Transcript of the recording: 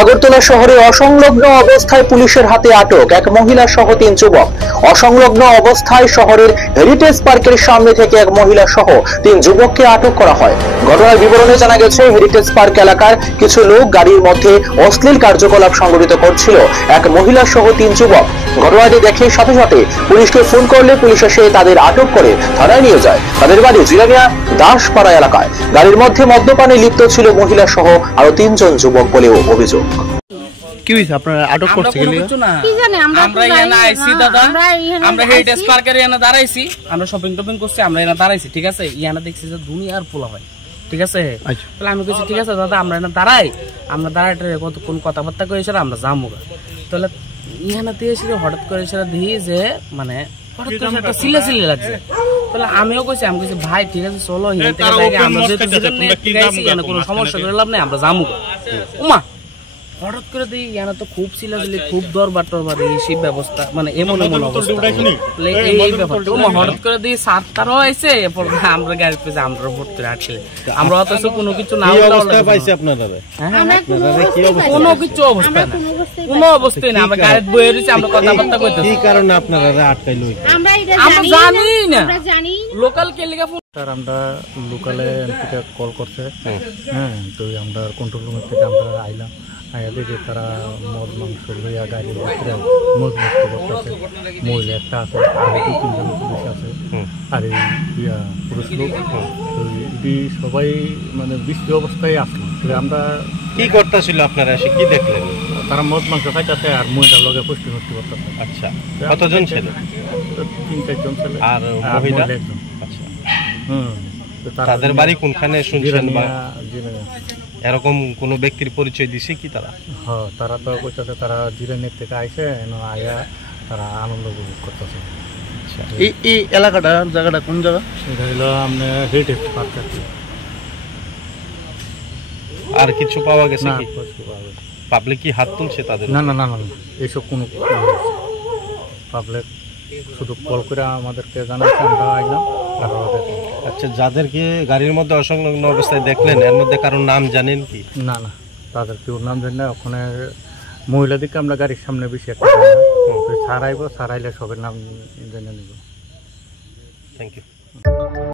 আগরতলা শহরে অসংলগ্ন অবস্থায় পুলিশের হাতে আটক এক মহিলা সহ 3 যুবক। অসংলগ্ন অবস্থায় শহরের হেরিটেজ পার্কের সামনে থেকে এক মহিলা সহ 3 যুবককে আটক করা হয়। ঘটনার বিবরণে জানা গেছে, হেরিটেজ পার্ক এলাকার কিছু লোক গাড়ির মধ্যে অশ্লীল কার্যকলাপ সংঘটিত করছিল এক মহিলা সহ 3 যুবক। ঘটনাটি দেখে সাথে সাথে পুলিশকে ফোন করলে পুলিশ এসে তাদের আটক করে থানায় নিয়ে যায়। তাদের বাড়ি জিরানিয়া দাসপাড়া এলাকায়। গাড়ির মধ্যে মদ্যপানে লিপ্ত ছিল মহিলা সহ আরো 3 জন যুবক বলেও অভিযোগ। কি হইছে আপনারা আটক করতে গেলে? কি জানি আমরা এখানে আইছি দাদা, আমরা হেরিটেজ পার্কের এখানে দাঁড়াইছি, আমরা শপিং টপিং করছি, আমরা এখানে দাঁড়াইছি, ঠিক আছে। ইয়ানা দেখছি যে দুনিয়ার পোলা হয়, ঠিক আছে। তাহলে আমি কইছি ঠিক আছে দাদা, আমরা এখানে দাঁড়াই, আমরা দাঁড়াইতে কতক্ষণ কথাবার্তা করে এসে আমরা যাবো। তাহলে ইহানা দিয়ে এসে হঠাৎ করে এসে দিই যে মানে হঠাৎ করে একটা সিলে সিলে লাগছে। তাহলে আমিও কইছি, আমি কইছি ভাই ঠিক আছে চলো, আমরা যেহেতু কোনো সমস্যা করে লাভ নেই, আমরা যাবো। উমা হঠাৎ করে দিই ইয়ানা তো খুব সিলাসিলি, খুব দরবার টরবার এই ব্যবস্থা, মানে এমন এমন অবস্থা এই ব্যাপারটা। হঠাৎ করে দিই সাত তারও আইসে, আমরা গাড়ি পেয়েছি, আমরা ভর্তি আসলে আমরা অথচ কোনো কিছু না পাইছি আপনারা কোনো কিছু অবস্থা না, কোনো অবস্থায় না। আমরা গাড়ি বয়ে রয়েছি, আমরা কথাবার্তা করতেছি। কি কারণে আপনারা আটকাইলো আমরা জানি না, লোকাল কেলিকা আমরা লোকালে এমপিকে কল করছে, হ্যাঁ, তো আমরা কন্ট্রোল রুমের থেকে আমরা আইলাম, আইয়া দেখি তারা মদ মাংস লইয়া গাড়ির ভিতরে মদ মুক্ত করতেছে। মহিলা একটা আছে, আর 2-3 জন পুলিশ আছে, আর এই পুরুষ লোক। তো এটি সবাই মানে বৃষ্টি অবস্থায় আসলো। আমরা কি করতেছিল আপনারা এসে কি দেখলেন? তারা মদ মাংস খাইতেছে আর মহিলার লগে পুষ্টি মুষ্টি করতেছে। আচ্ছা, কতজন ছিল? 3-4 জন ছিল, আর মহিলা একজন। আচ্ছা, তাদের বাড়ি কোনখানে শুনছেন? এরকম কোন ব্যক্তির পরিচয় দিছে কি তারা? হ্যাঁ, তারা তো কইতাছে তারা জিরানিয়া থেকে আইছে, আয়া তারা আনন্দ উপভোগ করতেছে। আচ্ছা, এই এলাকাটা জায়গাটা কোন জায়গা? এটা হলো আপনার হেরিটেজ পার্ক। আর কিছু পাওয়া গেছে না, কি? কিছু পাওয়া গেছে। পাবলিক কি হাত তুলছে তাদের? না না না না, এইসব কোনো পাবলিক শুধু কল করে আমাদেরকে জানাচ্ছে, আমরা আইলাম। আচ্ছা, যাদেরকে গাড়ির মধ্যে অসংলগ্ন অবস্থায় দেখলেন এর মধ্যে কারোর নাম জানেন কি? না না, তাদের কেউ নাম জানি না। ওখানে মহিলাদেরকে আমরা গাড়ির সামনে বেশি একটা ছাড়াইবো, ছাড়াইলে সবের নাম জেনে নিব। Thank you.